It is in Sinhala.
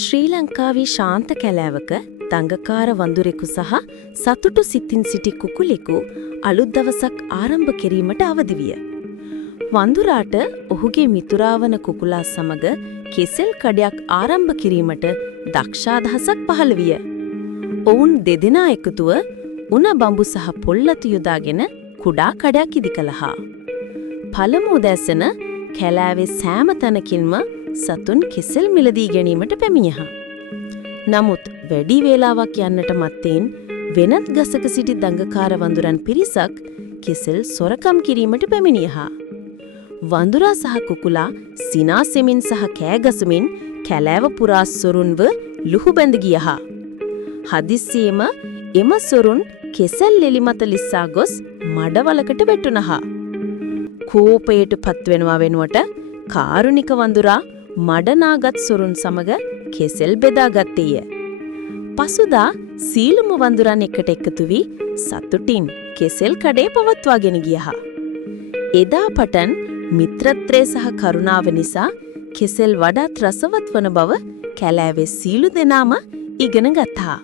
ශ්‍රී ලංකාවේ ශාන්ත කැලෑවක දඟකාර වඳුරෙකු සහ සතුටු සිතින් සිටි කුකුලෙකු අලුත් දවසක් ආරම්භ කිරීමට අවදි විය. වඳුරාට ඔහුගේ මිතුරාවන කුකුලා සමග කෙසෙල් කඩයක් ආරම්භ කිරීමට දක්ෂ අදහසක් පහළ විය. ඔවුන් දෙදෙනා එකතුව උණ බඹු සහ පොල්ලතු යොදාගෙන කුඩා කඩයක් ඉදි කළහා. පළමු උදැසන කැලෑවේ සෑම තැනකින්ම සතුන් කෙසෙල් මිලදී ගැනීමට පැමිණියහා. නමුත් වැඩි වේලාවක් යන්නට මත්තෙන් වෙනත් ගසක සිටි දඟකාර වඳුරන් පිරිසක් කෙසෙල් සොරකම් කිරීමට පැමිණියහා. වඳුරා සහ කුකුලා සිනාසෙමින් සහ කෑගසමින් කැලෑව පුරා සොරුන්ව ලුහු බැඳ ගියහා. හදිස්සියේම එම සොරුන් කෙසෙල් එලි මත ලිස්සා ගොස් මඩවලකට වැටුණහා. කෝපයට පත්වෙනවා වෙනුවට කාරුණික වඳුරා මඩනාගත් සොරුන් සමග කෙසෙල් බෙදාගත්තේය. පසුදා සීලුම වඳුරන් එකට එකතු වී සතුටින් කෙසෙල් කඩේ පවත්වාගෙන ගියහා. එදා පටන් මිත්‍රත්වය සහ කරුණාව නිසා කෙසෙල් වඩාත් රසවත් වන බව කැලෑවේ සීලු දෙනාම ඉගෙන ගත්තා.